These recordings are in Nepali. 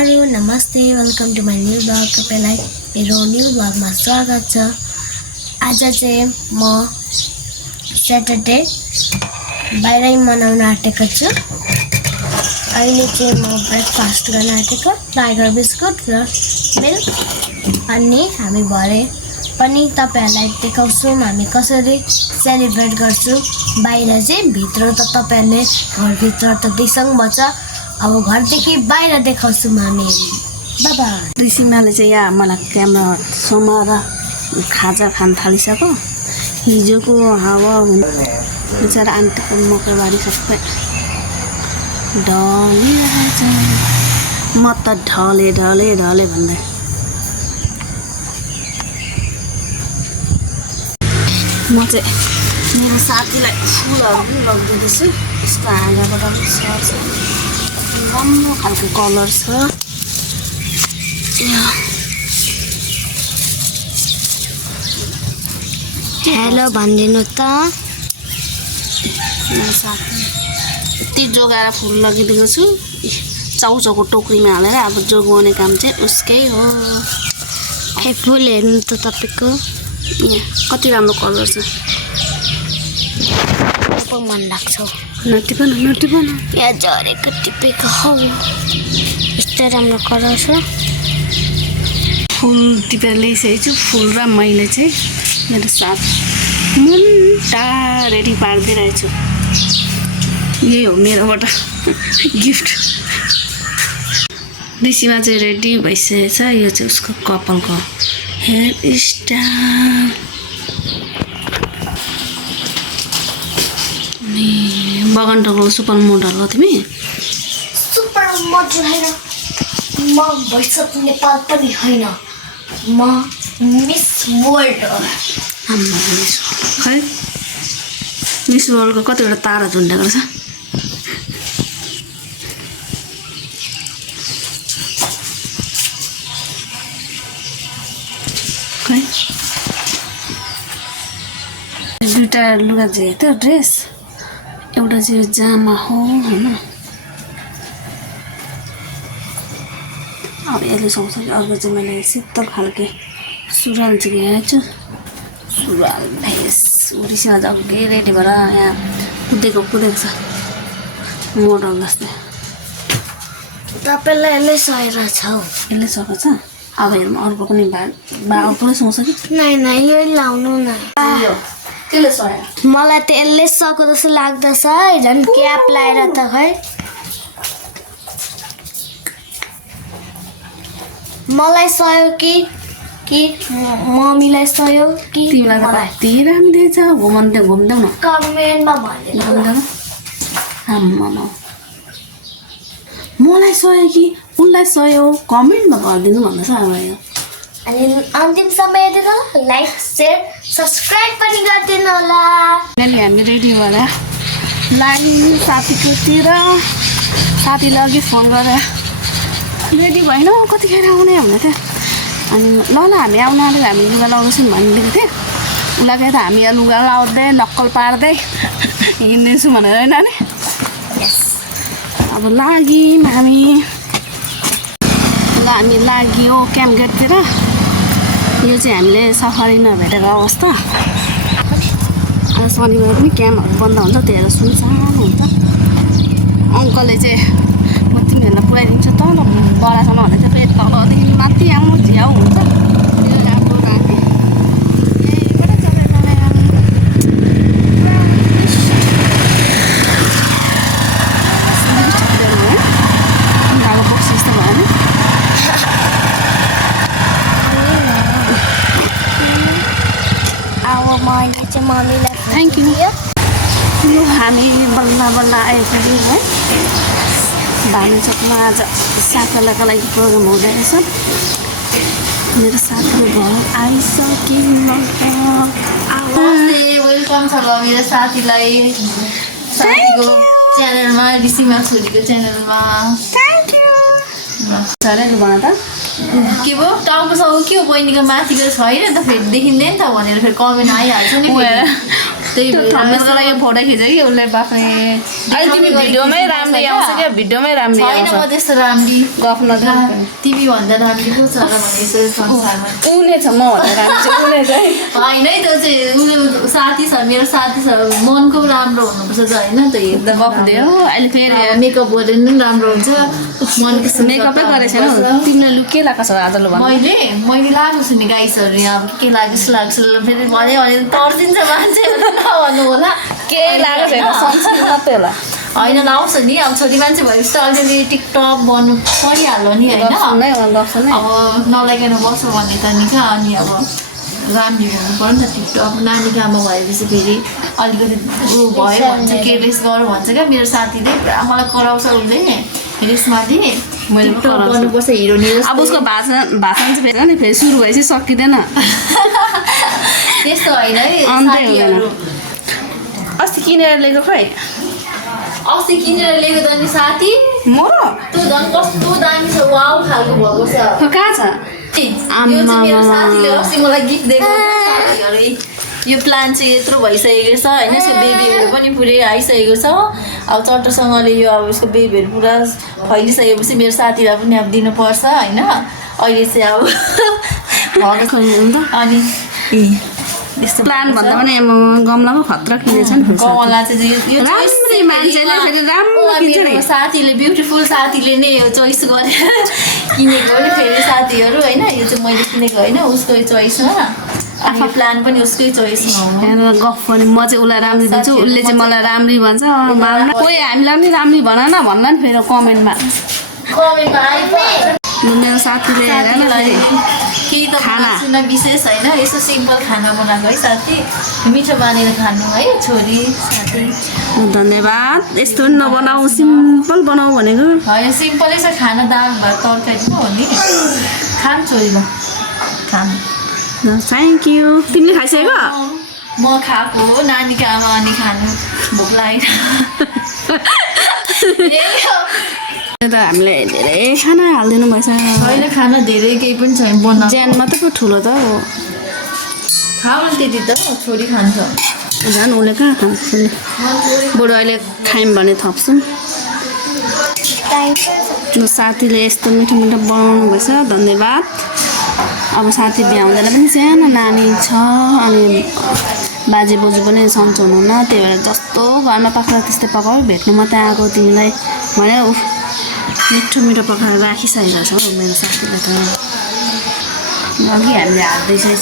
हेलो नमस्ते welcome to my new blog तपाईँलाई मेरो न्यू ब्लगमा स्वागत छ। आज चाहिँ म स्याटरडे बाहिरै मनाउन आँटेको छु। अहिले चाहिँ म ब्रेकफास्ट गर्न आँटेको टाइगर बिस्कुट र मिल्क अनि हामी भरे पनि तपाईहरुलाई देखाउँछौँ हामी कसरी सेलिब्रेट गर्छौँ। बाहिर चाहिँ भित्र त तपाईहरुले घरभित्र त दिसङ बच्छ, अब घरदेखि बाहिर देखाउँछौँ हामी। बाबा ऋषिमाले चाहिँ यहाँ मलाई क्यामेरा समाएर खाजा खान थालिसक्यो। हिजोको हावा बिचरा आन्टीको मकैबारी सबै ढलिरहेछ। म त ढले ढले ढले भन्दै म चाहिँ मेरो साथीलाई फुलहरू पनि लगिदिँदैछु। यसको हाँगाबाट पनि सर्छ, राम्रो खालको कलर छ। हेलो भनिदिनु त। यति जोगाएर फुल लगिदिएको छु। चाउचाउको टोकरीमा हालेर अब जोगाउने काम चाहिँ उसकै हो। फुल हेर्नु त तपाईँको यहाँ कति राम्रो कलर छ। मन लाग्छ। नटिपन यहाँ झरेको टिपेको हौ यस्तो राम्रो कलर छ। फुल टिपेर ल्याइसकेको छु। फुल र मैले चाहिँ मेरो साथ मुन्टा रेडी पारिदिइरहेछु। यही हो मेरोबाट गिफ्ट। ऋषिमा चाहिँ रेडी भइसकेको छ। यो चाहिँ उसको कपालको हेयर स्टाइल। अनि बगान टोकको सुपर मोडल हो तिमी? सुपर मोडल होइन, म भइसक नेपाल पनि होइन, म मिस वर्ल्ड हो। खै मिस वर्ल्डको कतिवटा तारा झुन्डेको रहेछ। खै दुईवटा लुगा झेक थियो ड्रेस, एउटा चाहिँ जामा हो होइन। अब यसले सुहाउँछ कि अर्को चाहिँ मैले शीतल खालके सुरुवाल चाहिँ हेरेको छु। सुरुवाल भेस ऋषिमा जग्गै रेडी भएर यहाँ कुदेको छ मोडल जस्तै। तपाईँलाई यसले सहेर छ हौ। यसले सकेको छ। अब हेर्नु अर्को पनि बाउ पुरै सुहाउँछ कि नै यो लाउनु न। त्यसले सहे मलाई त यसले सको जस्तो लाग्दछ। झन् क्याप लाएर त खै मलाई सयो कि मम्मीलाई सयो कि तिमीलाई त कति राम्रो दिएछ। घुमाउँदै न कमेन्टमा भनिदिनु। आम्मामा मलाई सयो कि उसलाई सयो कमेन्टमा गरिदिनु भन्दैछ। अब यो अनि अन्तिम समय हेरेर लाइक शेयर सब्सक्राइब पनि गरिदिनु होला। अहिले हामी रेडी भएर लाइन साथीकोतिर। साथीले अघि फोन गरेर रेडी भएन कतिखेर आउने भन्दै थियो। अनि ल हामी आउनु आँटेको, हामी लुगा लाउँदैछौँ भनिदिएको थिएँ। उसलाई चाहिँ त हामी यहाँ लुगा लाउँदै नक्कल पार्दै हिँड्दैछौँ भनेर होइन नि। अब लाग्यौँ हामी। ल हामी लाग्यो क्याम्प गेटतिर। यो चाहिँ हामीले सफारी नभेटेको अवस्था। शनिबार पनि क्याम्पहरू बन्द हुन्छ, त्यही भएर सुनसान हुन्छ। अङ्कलले चाहिँ म तिमीहरूलाई पुऱ्याइदिन्छु त ल बडासम्म भन्दै चाहिँ फेरि तलदेखि माथि आउनु झ्याउ हुन्छ। त्यो राम्रो लाग्यो। यहीँबाट चढेर बक्स जस्तो भयो नि। अब मैले चाहिँ मम्मीलाई थ्याङ्क यू। यो हामी बल्ल बल्ल आइपुग्यो है। भानुचोकमा आज साकेलाको लागि प्रोग्राम हुँदैछ। मेरो साथीको घर आइसक्यो। वेलकम छ मेरो साथीलाई साथीको च्यानलमा, ऋषिमा छोरीको च्यानलमा। Thank you. लु भन त के भयो टाउकोसँग के हो बहिनीको माथिको छैन त फेरि देखिँदैन त भनेर फेरि कमेन्ट आइहाल्छ नि। त्यही थम्बनेलको लागि फोटो खिच्यो कि उसले बाफे अहिले तिमी भिडियोमै राम्रै आउँछ क्या भिडियोमै राम्रै छैन आउँछ म त्यस्तो राम्री गफ नगर तिमी भन्दा राम्री पो छ र भने यसो संसारमा उनी छ म भनेर राम्रै चाहिँ उनी चाहिँ होइन है त्यो चाहिँ उसले साथी छ मेरो साथी छ मनको राम्रो हुनुपर्छ त होइन त हेर्दा गफ दियो अहिले फेरि मेकअप गरेर पनि राम्रो हुन्छ मनको मेकअपै गरेको छैन तिमीले लु के लगाएको छ आज लु मैले लगाएको छु नि गाइसहरू यहाँ अब के लाग्छ फेरि भने तर्दिन्छ मान्छेहरू नभन्नु होला के लागेको छैन सनस्क्रिन मात्रै होला होइन लाउँछ नि अब छोरी मान्छे भएपछि अलिअलि टिकटक गर्नु परिहाल्यो नि होइन गर्छ नै अब नलाइकन बस्यो भने त नि क्या अनि अब राम्री हुनु पर्यो नि त टिकटक नानीको आमा भएपछि फेरि अलिकति ऊ भयो भन्छ के रेस गर भन्छ क्या मेरो साथीले पुरा मलाई कराउँछ उसले रेसमाथि मैले टिकटक गर्नुपर्छ हिरोनी अब उसको भाषण चाहिँ फेरि नि फेरि सुरु भएपछि सकिँदैन त्यस्तो होइन है साथीहरू अस्ति किनेर ल्याएको खै अस्ति किनेर ल्याएको त नि साथी म त्यो झन् कस्तो दामी छ वाउ खालको भएको छ कहाँ छ यो चाहिँ मेरो साथीले अस्ति मलाई गिफ्ट दिएको साथीहरू यो प्लान चाहिँ यत्रो भइसकेको छ होइन यसको बेबीहरू पनि पुरै आइसकेको छ अब चट्टसँगले यो अब यसको बेबीहरू पुरा फैलिसकेपछि मेरो साथीलाई पनि अब दिनुपर्छ होइन अहिले चाहिँ अब अनि यस्तो प्लान भन्दा पनि गमलामा खतरा किनेछ नि गमला चाहिँ यो राम्रै मान्छेले फेरि राम्रो किन्छ नि साथीले ब्युटिफुल साथीले नै यो चोइस गरेर किनेको हो नि फेरि साथीहरू होइन यो चाहिँ मैले किनेको होइन उसकै चोइसमा अनि प्लान पनि उसकै चोइसमा हो गफ पनि म चाहिँ उसलाई राम्री भन्छु उसले चाहिँ मलाई राम्री भन्छ कोही हामीलाई पनि राम्री भन न भन्ला नि फेरि कमेन्टमा मेरो साथीले हेर न केही त खाना विशेष होइन यसो सिम्पल खाना बनाएको है साथी मिठो बानेर खानु है छोरी साथी धन्यवाद यस्तो पनि नबनाऊ सिम्पल बनाऊ भनेको होइन सिम्पलै छ खाना दाल भात तरकारी पो हो नि खानु छोरीमा खानु थ्याङ्क यू तिमीले खाइसक्यो म खाएको हो नानीको आमा अनि खानु भोक लागेर त हामीले धेरै खाना हालिदिनु भएछ होइन खाना धेरै केही पनि छैन बनाएको ज्यान मात्रै पो ठुलो त हो खाऊ न त्यति त छोरी खान्छ झन् उसले कहाँ खान्छ बरु अहिले खायौँ भने थप्छौँ साथीले यस्तो मिठो मिठो बनाउनु भएछ धन्यवाद अब साथी बिहा हुँदैन पनि सानो नानी छ अनि बाजे बोजू पनि सन्चो हुनुहुन्न त्यही भएर जस्तो घरमा पकाएर त्यस्तै पकाऊ भेट्नु मात्रै आएको तिमीलाई भने मिठो मिठो पकाएर राखिसकेको छ हौ मेरो साथीलाई त अघि हामीले हाल्दैछौँ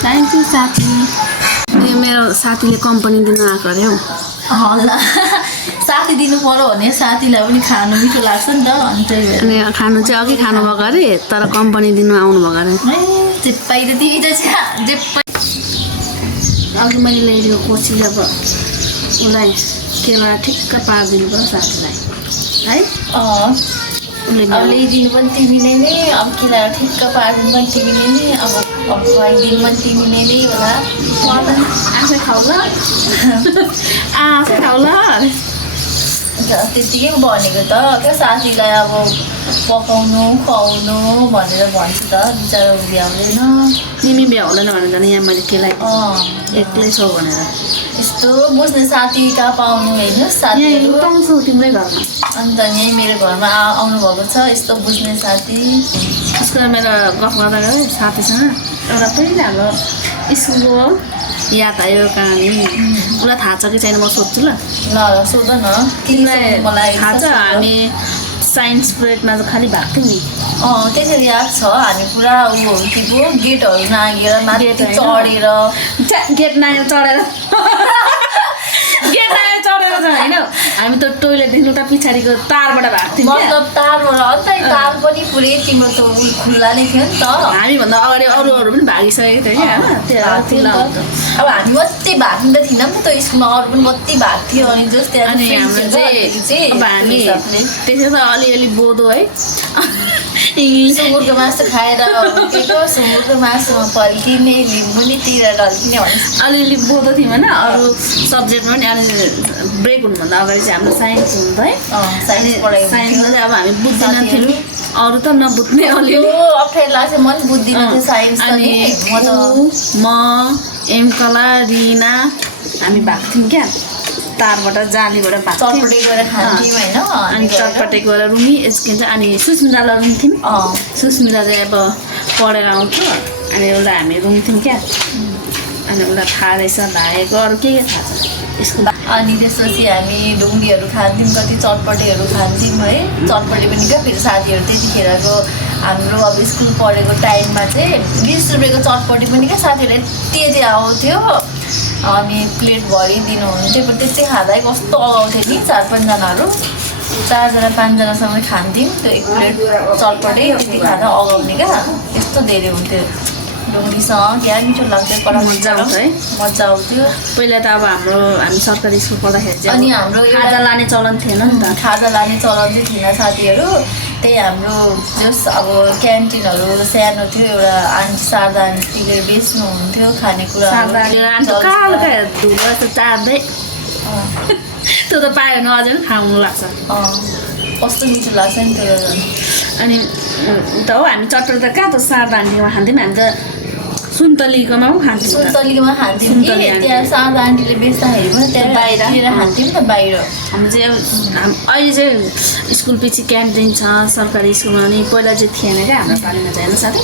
थ्याङ्क यू साथी यो मेरो साथीले कम्पनी दिनु आएको अरे हौ होला साथी दिनु पर्यो भने साथीलाई पनि खानु मिठो लाग्छ नि त अनि त्यही भएर अनि खानु चाहिँ अघि खानुभएको अरे तर कम्पनी दिनु आउनुभएको अरे जेप्पाइ त तिमी त जेप्पाइ अघि मैले ल्याइदिएको कोसी अब उसलाई केला ठिक्क पारिदिनु पर्यो साथीलाई है अब ल्याइदिनु पनि तिमीले नै अब केला ठिक्क पारिदिनु पनि तिमीले नै अब खुवाइदिनु पनि तिमीले नै होला आफै खाऊ ल आफै खाऊ ल त्यतिकै भनेको त क्या साथीलाई अब पकाउनु खुवाउनु भनेर भन्छु त बिचरा भ्याउँदैन तिमी बिहा हुँदैन भनेर झन् यहाँ मैले केलाई एक्लै छौ भनेर यस्तो बुझ्ने साथी कहाँ पाउनु हेर्नुहोस् साथीहरू पाउँछौ तिम्रै घरमा अन्त यहीँ मेरो घरमा आउनुभएको छ यस्तो बुझ्ने साथी उसको मेरो गफ गर्दा साथीसँग एउटा पहिला हाम्रो स्कुलको याद आयो कहानी उसलाई थाहा छ कि छैन म सोध्छु ल सोध न तिमीलाई मलाई थाहा छ हामी साइन्स पिरियडमा चाहिँ खालि भएको थियौँ नि त्यसरी याद छ हामी पुरा उयो के पो गेटहरू नागेर माथि चढेर गेट नागेर चढेर गेट नागेर चढेर होइन हामी त टोइलेटदेखि उता पछाडिको तारबाट भएको थियौँ मतलब तारबाट अन्त तार पनि पुरै तिम्रो त खुल्ला नै थियो नि त हामीभन्दा अगाडि अरूहरू पनि भागिसकेको थियो क्या अब हामी मात्रै भाग्नु त थिएनौँ नि त स्कुलमा अरू पनि कति भाग थियो अनि जस्तै अनि हाम्रो चाहिँ अब हामी त्यसै त अलिअलि बोधो है इङ्ग्लिस सुँगुरको मासु खाएर सुँगुरको मासुमा पल्किने लिम्बुनी तिर ढल्किने भने अलिअलि बोधो थियौँ होइन अरू सब्जेक्टमा पनि अलि ब्रेक हुनुभन्दा अगाडि चाहिँ हाम्रो साइन्स हुन्थ्यो है साइन्समा चाहिँ अब हामी बुझ्दैन थियौँ अरू त नबुझ्ने अलिअलि अप्ठ्यारो लाग्छ म पनि बुझ्दिनँ थियो साइन्स अनि म एमकला रिना हामी भाग्थ्यौँ क्या तारबाट जालीबाट भाग्थ्यौँ चटपटे गएर खान्थ्यौँ होइन अनि चटपटे गएर रुमी के भन्छ अनि सुस्मितालाई रुन्थ्यौँ सुस्मिता चाहिँ अब पढेर आउँथ्यो अनि उसलाई हामी रुन्थ्यौँ क्या अनि उसलाई थाहा रहेछ भागेको अरू के थाहा छ स्कुल अनि त्यसपछि हामी ढुङ्गीहरू खान्थ्यौँ कति चटपटेहरू खान्थ्यौँ है चटपटे पनि क्या फेरि साथीहरू त्यतिखेरको हाम्रो अब स्कुल पढेको टाइममा चाहिँ 20 रुपियाँको चटपटे पनि क्या साथीहरू यति आउँथ्यो अनि प्लेटभरि दिनुहुन्थ्यो त्यति खाँदा कस्तो अगाउँथ्यो नि 4-5जनाहरू 4जना 5जनासँग खान्थ्यौँ त्यो एक प्लेट चटपटे त्यति खाँदा अगाउने क्या यस्तो धेरै हुन्थ्यो ढुङ्गीसँग क्या मिठो लाग्थ्यो कडा मजा आउँछ है मजा आउँथ्यो पहिला त अब हामी सरकारी स्कुल पढ्दाखेरि चाहिँ अनि हाम्रो खाजा लाने चलन थिएन नि त खाजा लाने चलन चाहिँ थिएन साथीहरू त्यही हाम्रो जस अब क्यान्टिनहरू सानो थियो एउटा आन्टी शारदा आन्टीले बेच्नुहुन्थ्यो खानेकुराहरू चार्दै त्यो त पायो भने अझै पनि खाउनु लाग्छ कस्तो मिठो लाग्छ नि त्यो अनि त हो हामी चट्टर त कहाँ त शारदा आन्टीमा खान्थ्यौँ हामी त सुन्तलीकोमा पनि खान्थ्यौँ सुन्तलीकोमा खान्थ्यौँ कि त्यहाँ शारदा आन्टीले बेच्दाखेरि पनि त्यहाँ बाहिर खान्थ्यौँ नि त बाहिर हामी चाहिँ अहिले चाहिँ स्कुल पछि क्यान्टिन छ सरकारी स्कुलमा अनि पहिला चाहिँ थिएन क्या हाम्रो पालिमा चाहिँ होइन साथी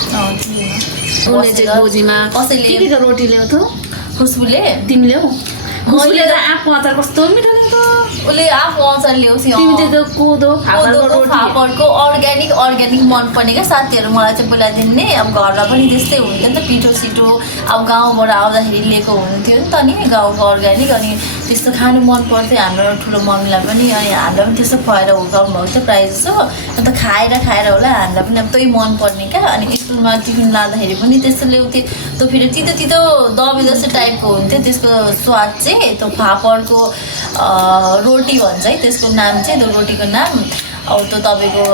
उसले चाहिँ गोजीमा कसैले के रोटी ल्याउँथ्यो खुसबुले तिमीले हौ खुसबुले त आँपको अचार कस्तो मिठो ल्याउँथ्यो उसले आफू अचार ल्याउँथ्यो तिमी चाहिँ कोदो फापरको अर्ग्यानिक मनपर्ने क्या साथीहरू मलाई चाहिँ पहिलादेखि नै अब घरमा पनि त्यस्तै हुन्थ्यो नि त पिठो सिठो अब गाउँबाट आउँदाखेरि लिएको हुन्थ्यो नि त नि गाउँको अर्ग्यानिक अनि त्यस्तो खानु मन पर्थ्यो हाम्रो ठुलो मम्मीलाई पनि अनि हामीलाई पनि त्यस्तो खुवाएर हुर्काउनु भएको थियो प्रायः जस्तो अन्त खाएर होला हामीलाई पनि अब त्यही मनपर्ने क्या अनि स्कुलमा टिफिन लाँदाखेरि पनि त्यस्तो ल्याउँथ्यो त्यो फेरि तितो दबाई जस्तो टाइपको हुन्थ्यो त्यसको स्वाद चाहिँ त्यो फापरको रोटी भन्छ है त्यसको नाम चाहिँ त्यो रोटीको नाम अब त्यो तपाईँको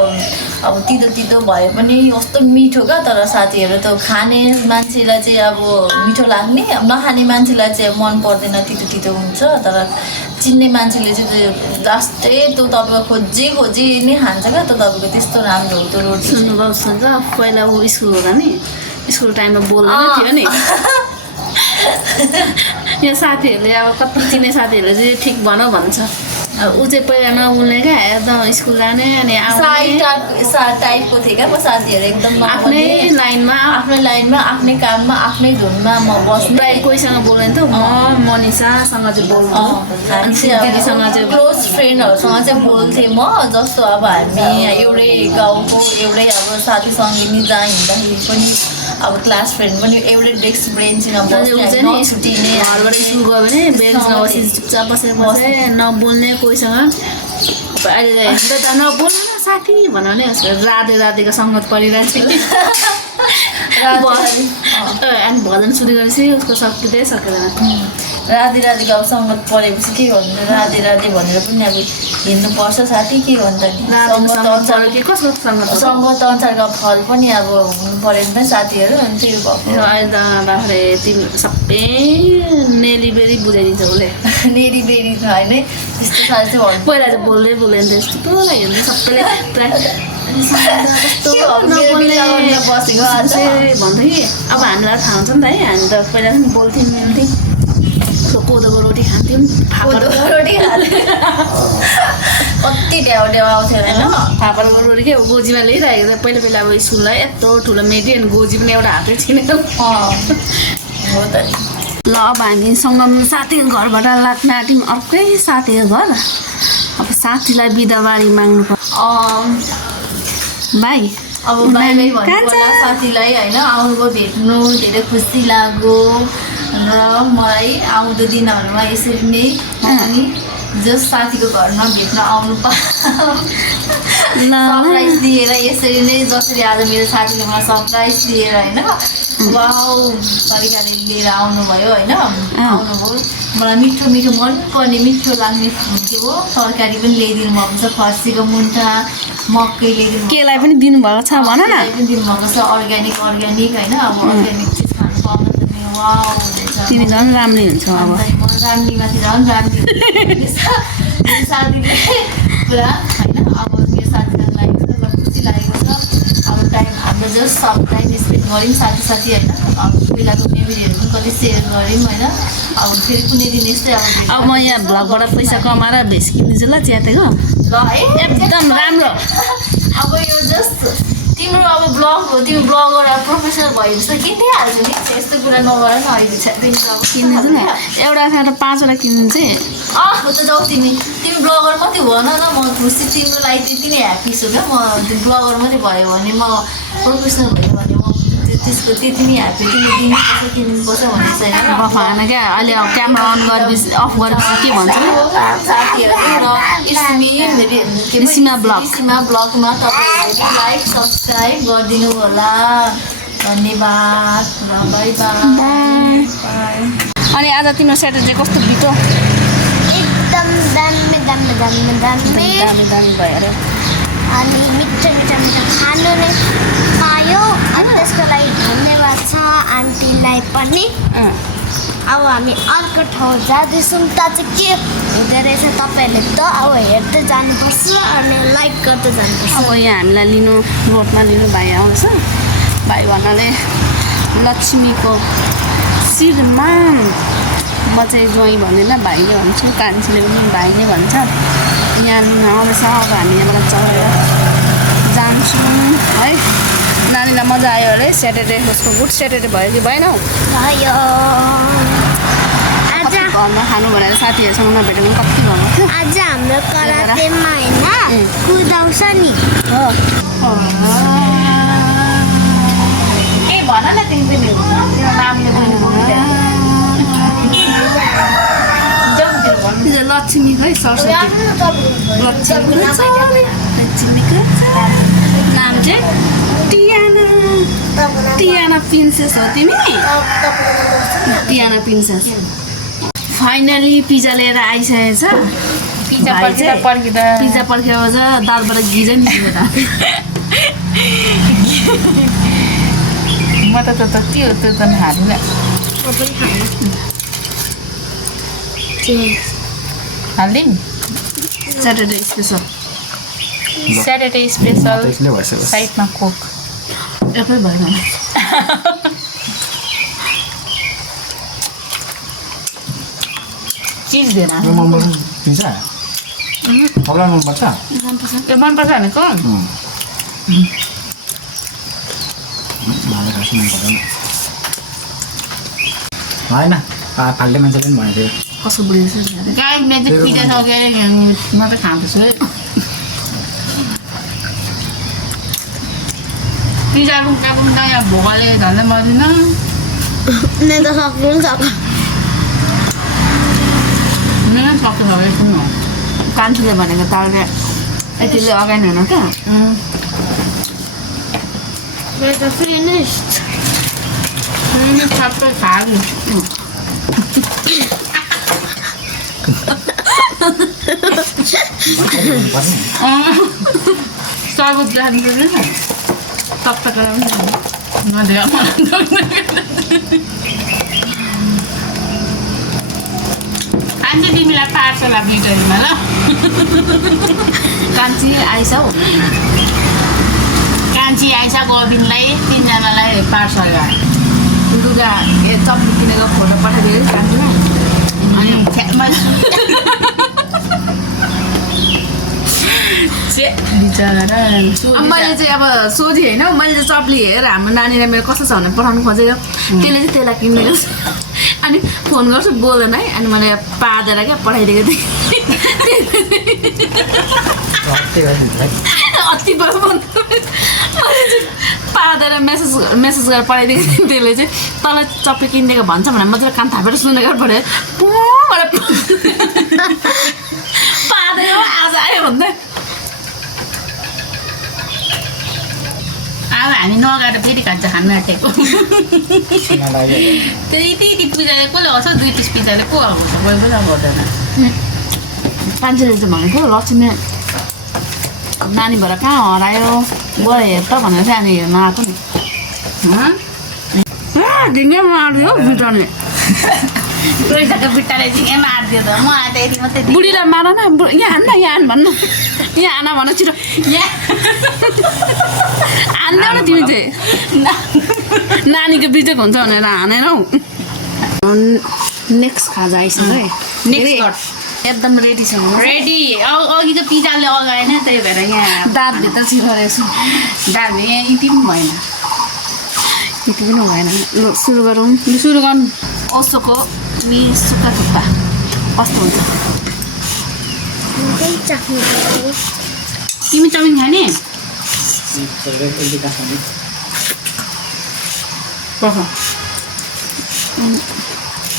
अब तितो भए पनि कस्तो मिठो क्या तर साथीहरू त खाने मान्छेलाई चाहिँ अब मिठो लाग्ने अब नखाने मान्छेलाई चाहिँ मन पर्दैन तितो हुन्छ तर चिन्ने मान्छेले चाहिँ त्यो लास्टै त्यो तपाईँको खोजी नै खान्छ क्या त तपाईँको त्यस्तो राम्रो हो त्यो रोटी सुन्नुभयो पहिला ऊ स्कुल हुँदा नि स्कुल टाइममा बोल्दैन थियो नि यो साथीहरूले अब कति चिन्ने साथीहरूले चाहिँ ठिक भन भन्छ ऊ चाहिँ पहिला नबोल्ने क्या एकदम स्कुल जाने अनि टाइपको थियो क्या म साथीहरू एकदम आफ्नै लाइनमा आफ्नै काममा आफ्नै धुनमा म बस्ने प्रायः कोहीसँग बोल्दैन त म मनिषासँग चाहिँ बोल्नु दिदीसँग चाहिँ क्लोज फ्रेन्डहरूसँग चाहिँ बोल्थेँ म जस्तो अब हामी एउटै गाउँको एउटै अब साथी सङ्गिनी जहाँ हिँड्दाखेरि पनि अब क्लास फ्रेन्ड पनि एउटै डेस्क बेन्चमा बस्ने छुट्टिने घरबाट स्कुल गयो भने बेन्च नबसी चुपचाप बसेर नबोल्ने कोहीसँग अहिले त नबोल्नु न साथी भनौँ नि राधेको सङ्गत परिरहेको छ अनि भजन सुरु गरेपछि उसको सकिँदै सकेन राधेको अब सङ्गत परेपछि के भन्नु राधे भनेर पनि अब हिँड्नुपर्छ साथी के भन्छ नि सङ्गत अनुसारको फल पनि अब हुनु पऱ्यो नि त साथीहरू अनि त्यही भएको अहिले त बाख्रे तिमी सबै नेलीबेरी बुझाइदिन्छ उसले नेलीबेरी त होइन त्यस्तो साह्रो चाहिँ भन्नु पहिला चाहिँ बोल्दैन त्यस्तो लाग्यो भने सबैले बसेको भन्थ्यो कि अब हामीलाई थाहा हुन्छ नि त है हामी त पहिला पनि बोल्थ्यौँ कोदोको रोटी खान्थ्यौँ फापरको रोटी कति ड्याउ आउँथ्यो होइन फापरको रोटी के गोजीमा ल्याइरहेको थियो पहिला अब स्कुललाई यत्रो ठुलो मेटी अनि गोजी पनि एउटा हातै थिएन हो त नि ल अब हामीसँग साथीको घरबाट लाग्न आँट्यौँ अर्कै साथीको घर अब साथीलाई बिदाबारी माग्नु पर्छ भाइ अब बाई भन्नु होला साथीलाई होइन आउनुभयो भेट्नु धेरै खुसी लाग्यो र मलाई आउँदो दिनहरूमा यसरी नै जस्ट साथीको घरमा भेट्न आउनु ल सरप्राइज दिएर यसरी नै जसरी आज मेरो साथीले मलाई सरप्राइज दिएर होइन वाउ तरिकाले लिएर आउनुभयो होइन आउनुभयो मलाई मिठो मिठो मनपर्ने मिठो लाग्ने के हो तरकारी पनि ल्याइदिनु भएको छ फर्सीको मुन्टा मकै ल्याइदिनु केलाई पनि दिनुभएको छ भन न केलाई पनि दिनुभएको छ अर्ग्यानिक होइन अब अर्ग्यानिक चिज खानु पाउनु त वाउ हुन्छ तिमी झन् राम्रै हुन्छ अब म राम्रीमाथि झन् राम्री मेरो साथीले पुरा होइन अब मेरो साथीलाई लागेको छ खुसी लागेको छ अब टाइम हाम्रो जस्ट सब टाइम स्पेन्ड गऱ्यौँ साथी होइन अब पहिलाको मेमोरीहरू पनि कति सेयर गऱ्यौँ होइन अब फेरि कुनै दिन यस्तै अब म यहाँ भ्लगबाट पैसा कमाएर भेस किनिदिन्छु ल च्यातेको ल है एकदम राम्रो अब यो जस्ट तिम्रो अब ब्लग हो तिमी ब्लगर अब प्रोफेसनल भएपछि किनिदिइहाल्छु नि यस्तो कुरा नगर न अहिले किनिदिन्छु नि एउटा ठाउँ 5वटा किनिदिन्छु हो त जाऊ तिमी ब्लगर मात्रै भन न म खुसी तिम्रो लागि त्यति नै ह्याप्पी छु क्या म ब्लगर मात्रै भयो भने म प्रोफेसनल भयो भने म त्यसको त्यति नै ह्याप्पी तिमीले किन्नुपर्छ भन्ने चाहिँ गफ हान क्या अहिले अब क्यामेरा अन गरेपछि अफ गरेपछि के भन्छ साथीहरू र सीमा ब्लग ब्लगमा तपाईँहरूले लाइक सब्सक्राइब गरिदिनु होला धन्यवाद र बाई बाई अनि आज तिम्रो स्याटरडे कस्तो बित्यो एकदम दामी दामी दामी दामी दामी दामी भयो अरे अनि मिठो मिठो मिठो खानु नै पायो अनि त्यसको लागि धन्यवाद छ आन्टीलाई पनि अब हामी अर्को ठाउँ जाँदैछौँ त चाहिँ के हुँदो रहेछ तपाईँहरूले त अब हेर्दै जानुपर्छ अनि लाइक गर्दै जानुपर्छ अब यहाँ हामीलाई लिनु रोडमा लिनु भाइ आउँछ भाइ भन्नाले लक्ष्मीको श्रीमान म चाहिँ ज्वाइँ भन्दैन भाइले भन्छु कान्छीले पनि भाइ नै भन्छ यहाँ लिनु आउँदैछ अब हामी यहाँबाट चढेर जान्छौँ है नानीलाई मजा आयो अरे स्याटरडे उसको गुड स्याटरडे भयो कि भएन हौ भयो आज घरमा खानु भनेर साथीहरूसँग नभेटेको पनि कति भएको थियो आज हाम्रो करातेमा होइन कुदाउँछ नि ए भन न तिमी पनि तिम्रो नामले पनि लक्ष्मीको है सरस्वती लक्ष्मीको नाम चाहिँ टियाना प्रिन्सेस हो तिमी टियाना प्रिन्सेस फाइनली पिज्जा लिएर आइसकेको छ पिज्जा पर्खिँदा चाहिँ दालबाट गिजै निस्केर म त त्यो त हाल्दिनँ हालिदिउँ स्याटरडे स्पेसल स्याटरडे स्पेसल साइडमा कोक एकै भएन चिज दिएन पिज्जा मलाई मनपर्छ त्यो मनपर्छ भनेको मलाई खास मन पर्दैन होइन फाल्टे मान्छेले पनि भनेको थियो कसो बुढेछ गाई मेरो चाहिँ पिज्जा सकेर म त खाँदैछु है पिज्जा रुकाएको पनि यहाँ भोकाले झन्डै मर्दिनँ नै त सक्नु पनि सक्छ मेरो सक्छ सबै सुन्नु कान्छीले भनेको तालले यतिले अगाडि हुन क्या मेरो त फिनिस्ड सबै खायो सर्बत राख्नु पर्दैन सबै गराउनु नदिएर खान्छ तिमीलाई पार्छ होला बिटरीमा ल कान्छी आइस हौ कान्छी आइस गोविन्दलाई तिनजनालाई पार्छ होला लुगा चप्पल किनेको फोटो पठाइदियो कान्छीलाई अनि मैले चाहिँ अब सोधेँ होइन मैले चाहिँ चप्ली हेरेर हाम्रो नानीलाई मेरो कस्तो छ भनेर पठाउनु खोजेको त्यसले चाहिँ त्यसलाई किनिदिएको छ अनि फोन गर्छु बोल्दैन है अनि मैले पादेर क्या पठाइदिएको थिएँ अति भयो मैले चाहिँ पादेर मेसेज गरेर पठाइदिएको थिएँ त्यसले चाहिँ तल चप्पी किनिदिएको भन्छ भनेर म चाहिँ कान थापेर सुनेर पठाएँ आयो भन्दा अब हामी नगाएर फेरि खान्छ खानु आँटेको त्यति पिजाले कसले आउँछ 2 पिस पिजाले को आउँछ कोही पनि गर्दैन कान्छीले चाहिँ भनेको लक्ष्मी नानी भएर कहाँ हरायो गयो हेर त भनेर चाहिँ अनि हेर्न आएको नि ढिङ्गे मारिदियो बिटाले पैसाको बिट्टाले ढिङ्गे मारिदियो त म आएर यति मात्रै बुढीलाई मार न यहाँ आन्न यहाँ आन भन्नु यहाँ आन भन छिटो यहाँ हान्दैौ न तिमी चाहिँ नानीको बिजोक हुन्छ भनेर हानेन हौ नेक्स्ट खाजा आइसक्यो है नेक्स्ट एकदम रेडी छ रेडी अघिको पिजाले अगाएन त्यही भएर यहाँ दाँतभित्र छिरेको छु दाँत यहाँ यति पनि भएन यति पनि भएन ल सुरु गरौँ सुरु गर्नु ओसोको सुक्खा थुक्पा कस्तो हुन्छ तिमी चाउमिन खाने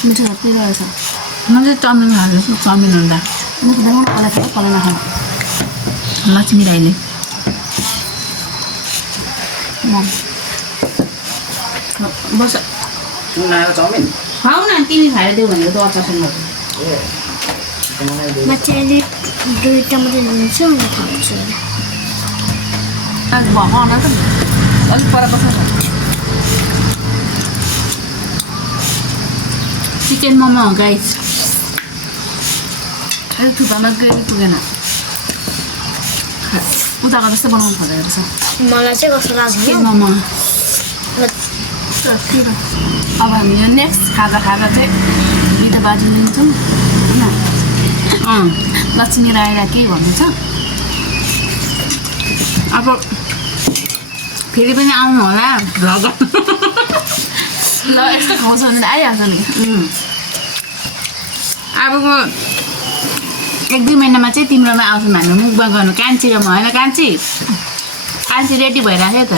मिठो जति रहेछ म चाहिँ चाउमिन खाँदैछु चाउमिन हुँदा कसलाई नखानु लक्ष्मी राईले बस चाउमिन खाऊ न तिमी खाएर देऊ भनेको त अचारसँग बच्चाले 2 टमाटर लिन्छ अनि खान्छु भएको अन्डा त अलिक पर बस्छ चिकन मोमो गाइस थुप्पामा ग्रेभी पुगेन उताको जस्तै बनाउनु खोजेको रहेछ मलाई चाहिँ कस्तो लाग्छ चिकन मोमो अब हामी यो नेक्स्ट खाजा चाहिँ भिडियो बाजी लिन्छौँ होइन लक्ष्मी राईलाई केही भन्दैछ अब फेरि पनि आउनु होला भ्लग ल यस्तो खाउँछ भने आइहाल्छ नि अबको 1-2 महिनामा चाहिँ तिम्रोमा आउँछ हाम्रो मुखमा गर्नु कान्छी र म होइन कान्छी रेडी भइराख्यो त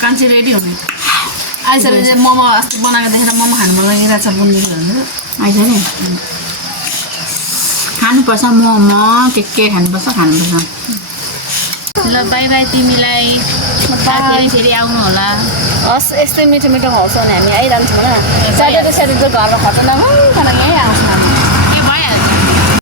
कान्छी रेडी हुने आइसकेर चाहिँ मोमो अस्ति बनाएको देखेर मोमो खानु मन लागिरहेको छ बुन्दी आइस नि खानुपर्छ मोमो के खानुपर्छ ल बाई बाई तिमीलाई फेरि आउनु होला हस् यस्तै मिठो मिठो खुवाउँछ भने हामी आइरहन्छौँ होला स्याटरडे घरमा खट्दैन